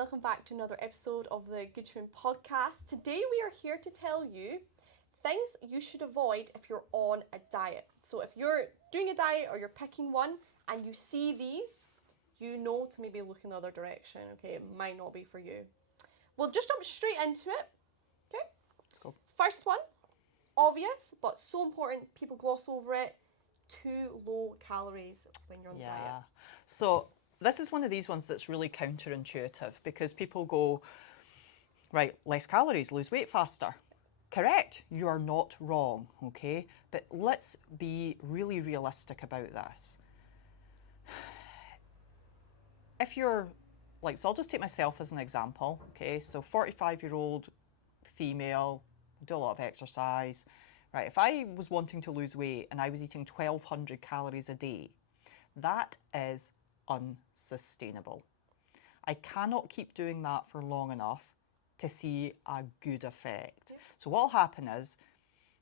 welcome back to another episode of the Good to Win podcast. Today we are here to tell you things you should avoid if you're on a diet. So if you're doing a diet or you're picking one and you see these, you know to maybe look in the other direction, okay? It might not be for you. We'll just jump straight into it, okay? Go. First one, obvious, but so important, people gloss over it, too low calories when you're on a diet. So this is one of these ones that's really counterintuitive because people go, right, less calories, lose weight faster. Correct, you are not wrong, okay? But let's be really realistic about this. If you're, so I'll just take myself as an example, okay? So 45-year-old female, do a lot of exercise, right? If I was wanting to lose weight and I was eating 1,200 calories a day, that is unsustainable. I cannot keep doing that for long enough to see a good effect. So what will happen is,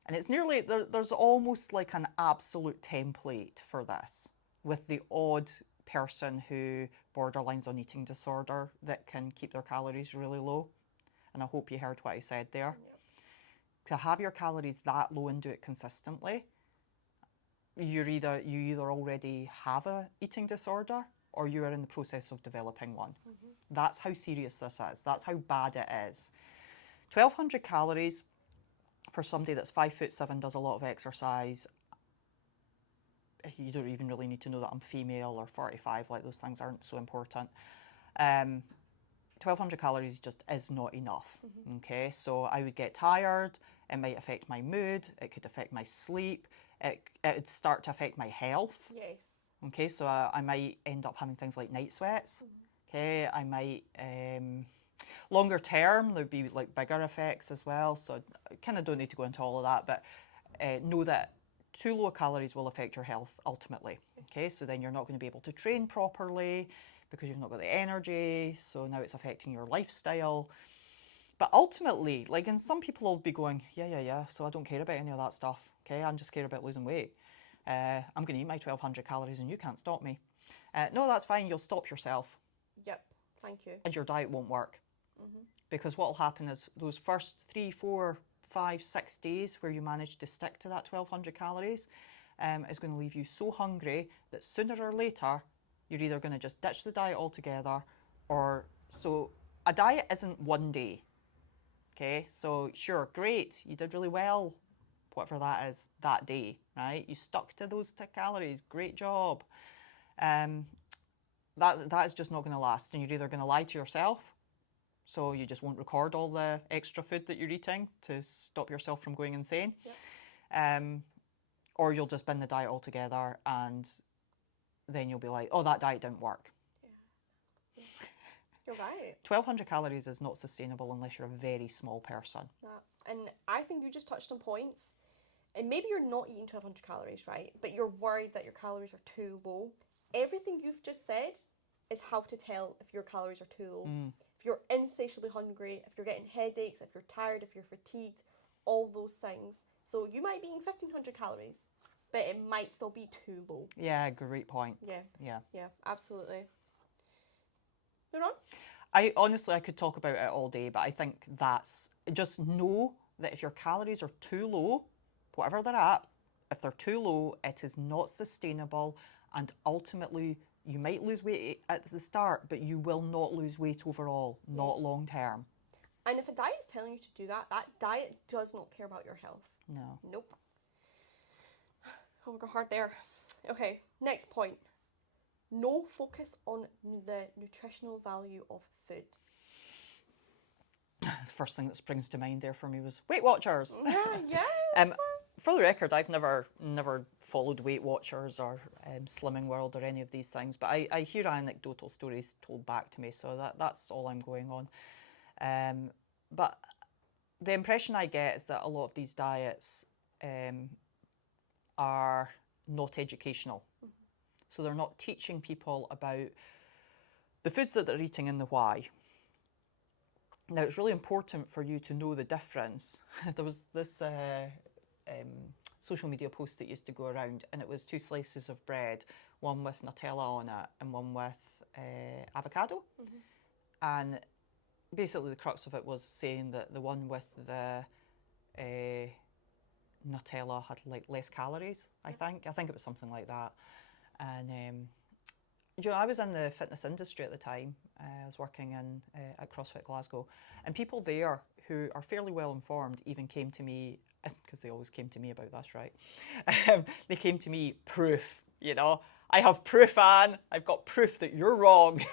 and it's nearly, there's almost like an absolute template for this, with the odd person who borderlines on eating disorder that can keep their calories really low. And I hope you heard what I said there. To have your calories that low and do it consistently, you either already have a eating disorder or you are in the process of developing one. That's how serious this is. That's how bad it is. 1,200 calories for somebody that's 5'7", does a lot of exercise. You don't even really need to know that I'm female or 45, like those things aren't so important. 1,200 calories just is not enough, okay? So I would get tired, it might affect my mood, it could affect my sleep, it would start to affect my health. Yes. Okay, so I might end up having things like night sweats, okay? I might, longer term, there'd be like bigger effects as well, so I kind of don't need to go into all of that, but know that too low calories will affect your health ultimately, okay? So then you're not going to be able to train properly because you've not got the energy, so now it's affecting your lifestyle. But ultimately, and some people will be going, yeah, so I don't care about any of that stuff, okay? I'm just care about losing weight. I'm going to eat my 1,200 calories and you can't stop me. No, that's fine, you'll stop yourself. Yep, thank you. And your diet won't work. Because what will happen is those first 3, 4, 5, 6 days where you manage to stick to that 1,200 calories is going to leave you so hungry that sooner or later you're either going to just ditch the diet altogether or so a diet isn't one day. Okay, so sure, great, you did really well, whatever that is, that day, right? You stuck to those calories, great job. That is just not going to last, and you're either going to lie to yourself, so you just won't record all the extra food that you're eating to stop yourself from going insane, or you'll just bin the diet altogether, and then you'll be like, oh, that diet didn't work. Yeah. You're right. 1,200 calories is not sustainable unless you're a very small person. And I think you just touched on points. And maybe you're not eating 1,200 calories, right? But you're worried that your calories are too low. Everything you've just said is how to tell if your calories are too low. If you're insatiably hungry, if you're getting headaches, if you're tired, if you're fatigued, all those things. So you might be eating 1,500 calories, but it might still be too low. Yeah, great point. Yeah, absolutely. Moving on? I could talk about it all day, but I think just know that if your calories are too low, whatever they're at, if they're too low, it is not sustainable, and ultimately you might lose weight at the start, but you will not lose weight overall, not long term. And if a diet is telling you to do that, that diet does not care about your health. No. Nope. Oh, we got hard there. Okay, next point. No focus on the nutritional value of food. The first thing that springs to mind there for me was Weight Watchers. Yeah. For the record, I've never followed Weight Watchers or Slimming World or any of these things, but I hear anecdotal stories told back to me, so that's all I'm going on. But the impression I get is that a lot of these diets are not educational. So they're not teaching people about the foods that they're eating and the why. Now, it's really important for you to know the difference. There was this social media post that used to go around, and it was 2 slices of bread, one with Nutella on it and one with avocado. And basically the crux of it was saying that the one with the Nutella had like less calories, I think it was something like that. And you know, I was in the fitness industry at the time. I was working in at CrossFit Glasgow, and people there who are fairly well informed even came to me, because they always came to me about this, right? They came to me, proof, you know, I have proof, Anne, I've got proof that you're wrong.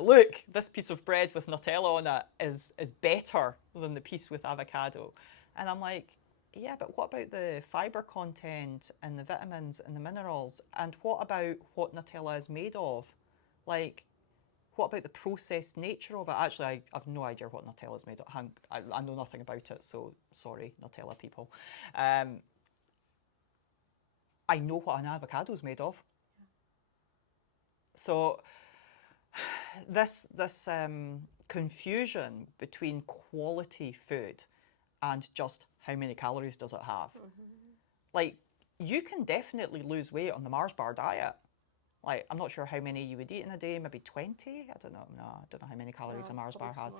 Look, this piece of bread with Nutella on it is better than the piece with avocado. And I'm like, yeah, but what about the fibre content and the vitamins and the minerals? And what about what Nutella is made of? Like, what about the processed nature of it? Actually, I've no idea what Nutella is made of. I know nothing about it, so sorry, Nutella people. I know what an avocado is made of. So this confusion between quality food and just how many calories does it have. Like, you can definitely lose weight on the Mars bar diet. Like, I'm not sure how many you would eat in a day, maybe 20? I don't know. No, I don't know how many calories a Mars bar has.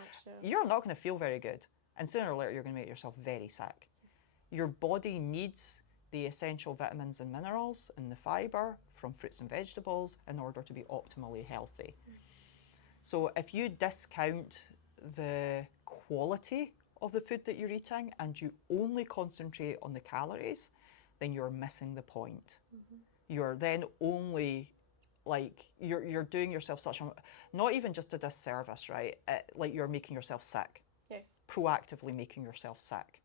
You're not going to feel very good. And sooner or later, you're going to make yourself very sick. Your body needs the essential vitamins and minerals and the fibre from fruits and vegetables in order to be optimally healthy. So if you discount the quality of the food that you're eating and you only concentrate on the calories, then you're missing the point. You're then only, like, you're doing yourself such a, not even just a disservice, right? Like, you're making yourself sick. Yes. Proactively making yourself sick.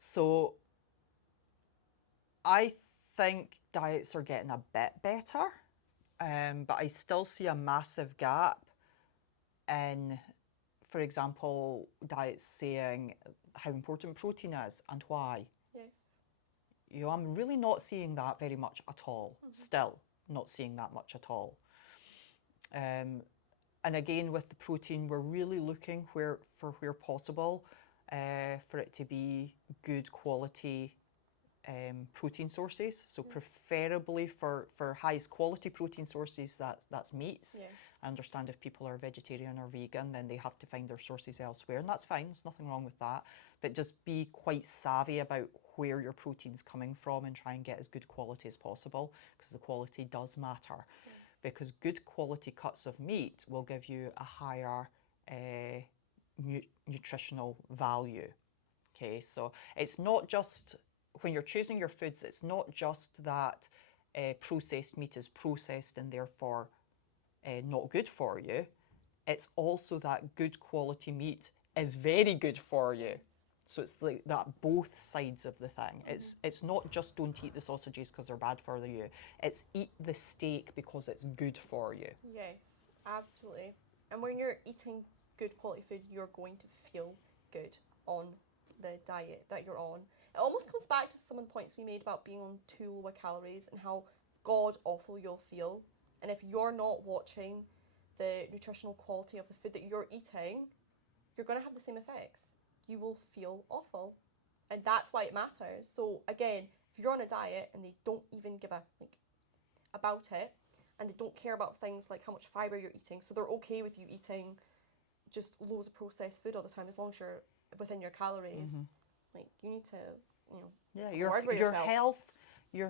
So I think diets are getting a bit better, but I still see a massive gap in, for example, diets saying how important protein is and why. Yes. You know, I'm really not seeing that very much at all. Still not seeing that much at all. And again, with the protein, we're really looking where possible for it to be good quality protein sources. So preferably for highest quality protein sources, that's meats. Yes. I understand if people are vegetarian or vegan, then they have to find their sources elsewhere, and that's fine. There's nothing wrong with that. But just be quite savvy about where your protein's coming from and try and get as good quality as possible, because the quality does matter. Yes. Because good quality cuts of meat will give you a higher nutritional value. Okay, so it's not just, when you're choosing your foods, it's not just that processed meat is processed and therefore not good for you. It's also that good quality meat is very good for you. So it's like that, both sides of the thing. It's not just don't eat the sausages because they're bad for you. It's eat the steak because it's good for you. Yes, absolutely. And when you're eating good quality food, you're going to feel good on the diet that you're on. It almost comes back to some of the points we made about being on too low calories and how god awful you'll feel. And if you're not watching the nutritional quality of the food that you're eating, you're going to have the same effects. You will feel awful. And that's why it matters. So again, if you're on a diet and they don't even give a about it, and they don't care about things like how much fibre you're eating, so they're okay with you eating just loads of processed food all the time as long as you're within your calories. Like, you need to, Yeah, your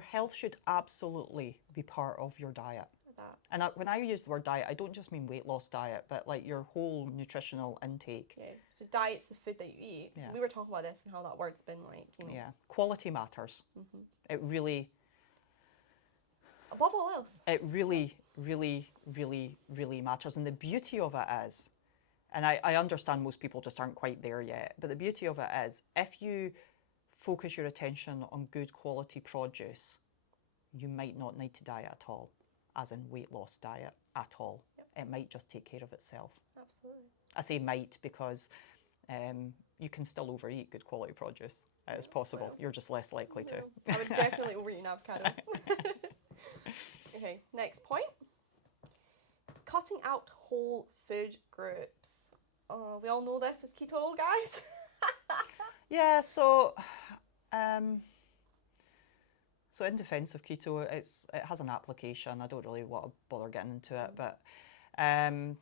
health should absolutely be part of your diet. that. And when I use the word diet, I don't just mean weight loss diet, but like your whole nutritional intake. Yeah. So diet's the food that you eat. Yeah. We were talking about this and how that word's been like, Yeah, quality matters. It really, above all else. it really, really, really, really matters. And the beauty of it is, and I understand most people just aren't quite there yet, but the beauty of it is, if you focus your attention on good quality produce, you might not need to diet at all, as in weight loss diet at all. Yep. It might just take care of itself. Absolutely. I say might because you can still overeat good quality produce. It's possible. Well, you're just less likely to. I would definitely overeat an avocado. Okay, next point. Cutting out whole food groups. We all know this with keto, guys. Yeah, so in defence of keto, it has an application. I don't really want to bother getting into it, but I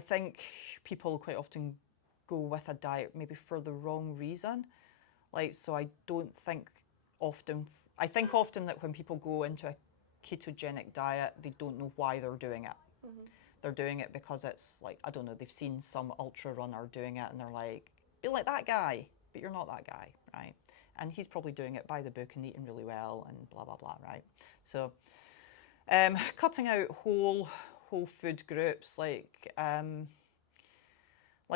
think people quite often go with a diet maybe for the wrong reason. Like, so I don't think often, I think often that when people go into a ketogenic diet, they don't know why they're doing it. They're doing it because it's like, I don't know, they've seen some ultra runner doing it and they're like, be like that guy, but you're not that guy, right? And he's probably doing it by the book and eating really well and blah, blah, blah, right? So cutting out whole food groups,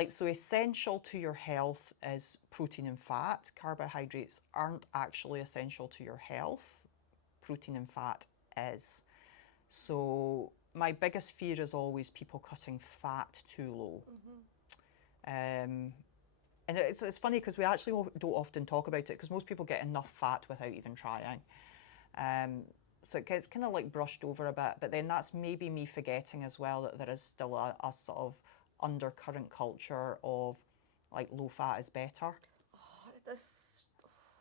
so essential to your health is protein and fat. Carbohydrates aren't actually essential to your health. Protein and fat is. So my biggest fear is always people cutting fat too low. And it's funny because we actually don't often talk about it because most people get enough fat without even trying. So it gets kind of like brushed over a bit, but then that's maybe me forgetting as well that there is still a sort of undercurrent culture of like low fat is better.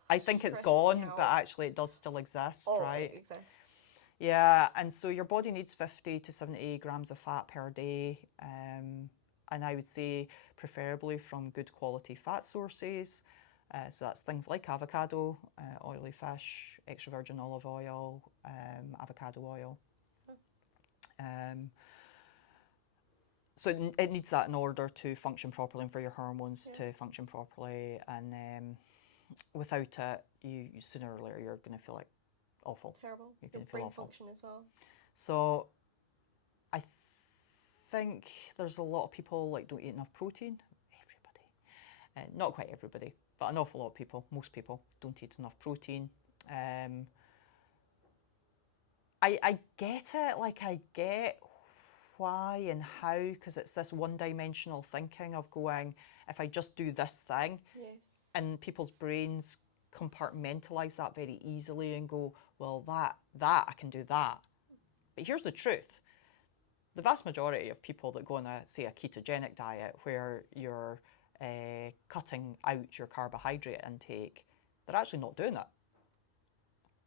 I think it's gone, but actually it does still exist, right? It exists. Yeah, and so your body needs 50 to 70 grams of fat per day. And I would say preferably from good quality fat sources. So that's things like avocado, oily fish, extra virgin olive oil, avocado oil. So it needs that in order to function properly and for your hormones to function properly. And without it, you sooner or later you're going to feel like awful. Terrible. You're Your going to feel brain awful. function as well. So I think there's a lot of people like don't eat enough protein. Everybody, not quite everybody, but an awful lot of people, most people don't eat enough protein. I get it, like I get why and how, because it's this one-dimensional thinking of going, if I just do this thing, and people's brains compartmentalize that very easily and go, well, that I can do that. But here's the truth. The vast majority of people that go on say a ketogenic diet where you're cutting out your carbohydrate intake, they're actually not doing it.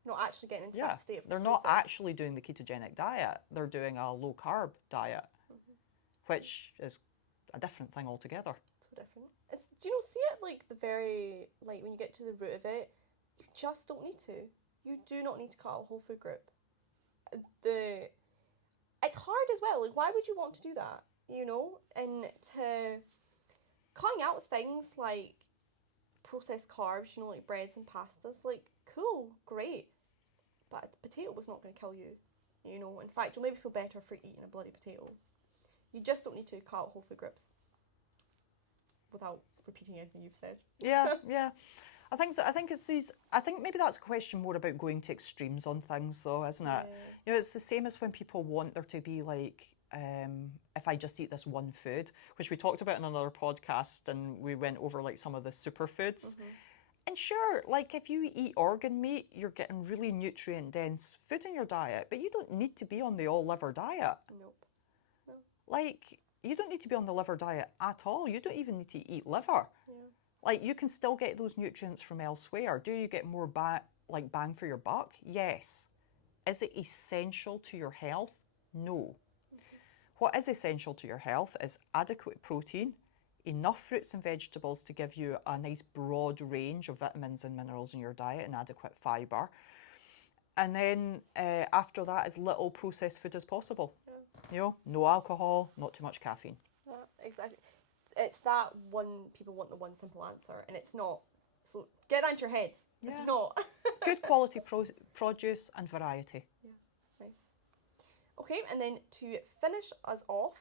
Not actually getting into that state of they're process. not actually doing the ketogenic diet. They're doing a low carb diet, which is a different thing altogether. So different. Do you see it like when you get to the root of it, you just don't need to. You do not need to cut out a whole food group. It's hard as well. Like, why would you want to do that? You know, and to cutting out things like processed carbs, like breads and pastas, like cool, great. But a potato was not going to kill you. You know, in fact, you'll maybe feel better for eating a bloody potato. You just don't need to cut out whole food groups. Without repeating anything you've said. Yeah. I think so. I think maybe that's a question more about going to extremes on things, though, isn't it? You know, it's the same as when people want there to be like, if I just eat this one food, which we talked about in another podcast, and we went over like some of the superfoods. And sure, like if you eat organ meat, you're getting really nutrient dense food in your diet, but you don't need to be on the all liver diet. Nope. No. Like, you don't need to be on the liver diet at all. You don't even need to eat liver. Yeah. Like, you can still get those nutrients from elsewhere. Do you get more bang for your buck? Yes. Is it essential to your health? No. What is essential to your health is adequate protein, enough fruits and vegetables to give you a nice broad range of vitamins and minerals in your diet and adequate fibre. And then after that, as little processed food as possible. You know, no alcohol, not too much caffeine. Exactly. It's that one, people want the one simple answer, and it's not. So get that into your heads. It's not. Good quality produce and variety. Yeah, nice. Okay, and then to finish us off,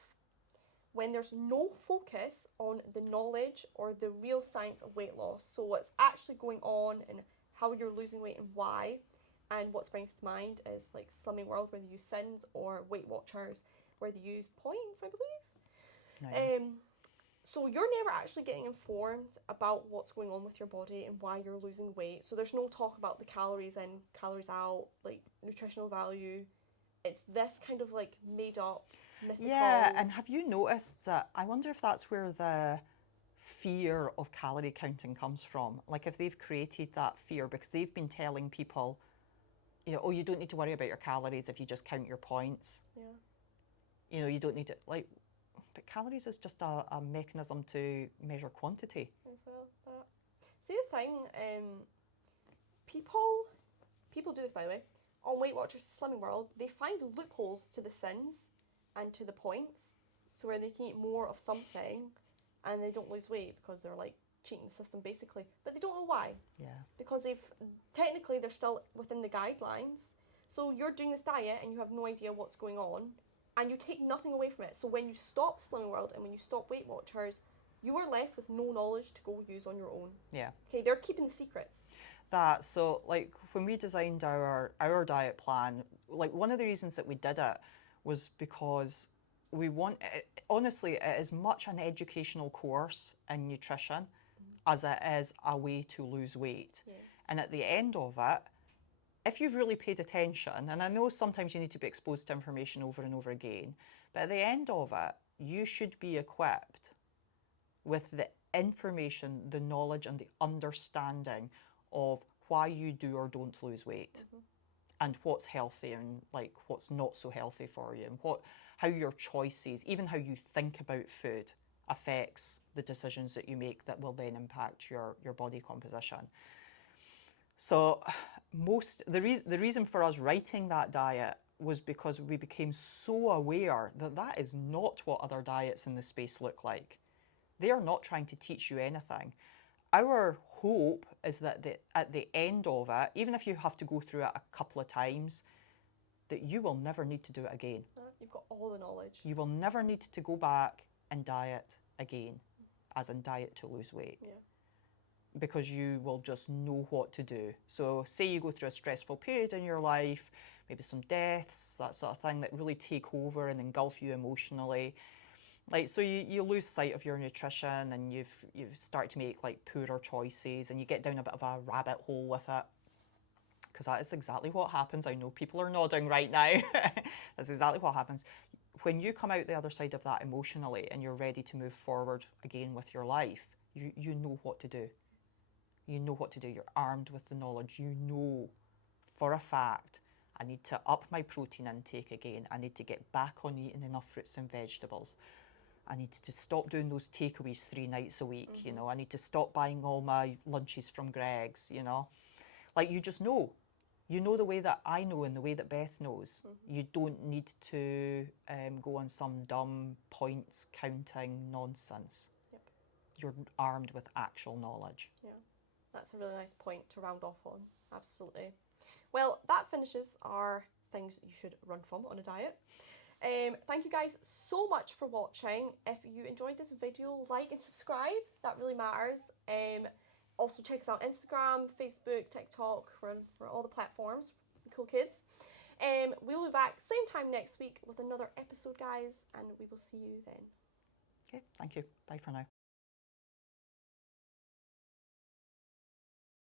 when there's no focus on the knowledge or the real science of weight loss, so what's actually going on and how you're losing weight and why, and what springs to mind is like Slimming World where they use SINs, or Weight Watchers where they use points, I believe. So you're never actually getting informed about what's going on with your body and why you're losing weight. So there's no talk about the calories in, calories out, like nutritional value. It's this kind of like made up, mythical. Yeah, and have you noticed that, I wonder if that's where the fear of calorie counting comes from. Like if they've created that fear because they've been telling people you know, oh, you don't need to worry about your calories if you just count your points. Yeah. You know, you don't need to, like, but calories is just a mechanism to measure quantity. As well. But see the thing, people do this, by the way, on Weight Watchers Slimming World. They find loopholes to the sins and to the points, so where they can eat more of something and they don't lose weight because they're like cheating the system basically, but they don't know why. Yeah. Because they're still within the guidelines. So you're doing this diet and you have no idea what's going on, and you take nothing away from it. So when you stop Slimming World and when you stop Weight Watchers, you are left with no knowledge to go use on your own. Yeah. Okay, they're keeping the secrets. So like when we designed our diet plan, like one of the reasons that we did it was because we want, honestly, it is much an educational course in nutrition as it is a way to lose weight. Yes. And at the end of it, if you've really paid attention, and I know sometimes you need to be exposed to information over and over again, but at the end of it, you should be equipped with the information, the knowledge, and the understanding of why you do or don't lose weight, and what's healthy and like what's not so healthy for you, and how your choices, even how you think about food, affects the decisions that you make that will then impact your body composition. So the reason for us writing that diet was because we became so aware that that is not what other diets in the space look like. They are not trying to teach you anything. Our hope is that at the end of it, even if you have to go through it a couple of times, that you will never need to do it again. You've got all the knowledge. You will never need to go back and diet again, as in diet to lose weight. Yeah. Because you will just know what to do. So say you go through a stressful period in your life, maybe some deaths, that sort of thing that really take over and engulf you emotionally. Like, so you lose sight of your nutrition and you've start to make like poorer choices and you get down a bit of a rabbit hole with it. Because that is exactly what happens. I know people are nodding right now. That's exactly what happens. When you come out the other side of that emotionally and you're ready to move forward again with your life, you know what to do. You know what to do. You're armed with the knowledge. You know for a fact, I need to up my protein intake again. I need to get back on eating enough fruits and vegetables. I need to stop doing those takeaways 3 nights a week, you know. I need to stop buying all my lunches from Greg's, you know. Like, you just know. You know the way that I know and the way that Beth knows. You don't need to go on some dumb points counting nonsense. Yep. You're armed with actual knowledge. Yeah, that's a really nice point to round off on. Absolutely. Well, that finishes our things you should run from on a diet. Thank you guys so much for watching. If you enjoyed this video, like and subscribe. That really matters. Also check us out on Instagram, Facebook, TikTok. We're on all the platforms. Cool kids. We will be back same time next week with another episode, guys, and we will see you then. Okay, thank you. Bye for now.